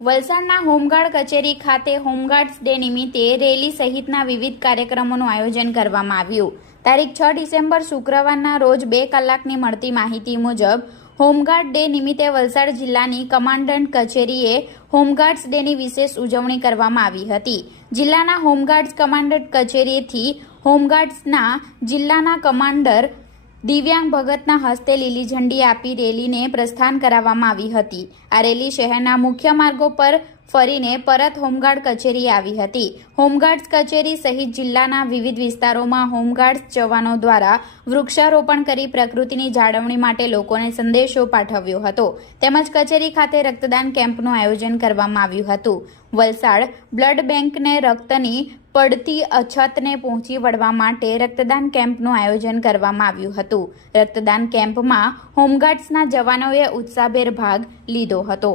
વલસાડના હોમગાર્ડ કચેરી ખાતે હોમગાર્ડ્સ ડે નિમિત્તે રેલી સહિતના વિવિધ કાર્યક્રમોનું આયોજન કરવામાં આવ્યું। તારીખ 6 ડિસેમ્બર શુક્રવારના રોજ 2 કલાકની મળતી માહિતી મુજબ હોમગાર્ડ ડે નિમિત્તે વલસાડ જિલ્લાની કમાન્ડન્ટ કચેરીએ હોમગાર્ડ્સ ડેની વિશેષ ઉજવણી કરવામાં આવી હતી। જિલ્લાના હોમગાર્ડ્સ કમાન્ડન્ટ કચેરીથી હોમગાર્ડ્સના જિલ્લાના કમાન્ડર દિવ્યાંગ ભગતના હસ્તે લીલી ઝંડી આપી રેલીને પ્રસ્થાન કરાવવામાં આવી હતી। આ રેલી શહેરના મુખ્ય માર્ગો પર ફરીને પરત હોમગાર્ડ કચેરીએ આવી હતી। હોમગાર્ડ્સ કચેરી સહિત જિલ્લાના વિવિધ વિસ્તારોમાં હોમગાર્ડ્સ જવાનો દ્વારા વૃક્ષારોપણ કરી પ્રકૃતિની જાળવણી માટે લોકોને સંદેશો પાઠવ્યો હતો। તેમજ કચેરી ખાતે રક્તદાન કેમ્પનું આયોજન કરવામાં આવ્યું હતું। વલસાડ બ્લડ બેંકને રક્તની પડતી અછતને પહોંચી વળવા માટે રક્તદાન કેમ્પનું આયોજન કરવામાં આવ્યું હતું। રક્તદાન કેમ્પમાં હોમગાર્ડ્સના જવાનોએ ઉત્સાહભેર ભાગ લીધો હતો।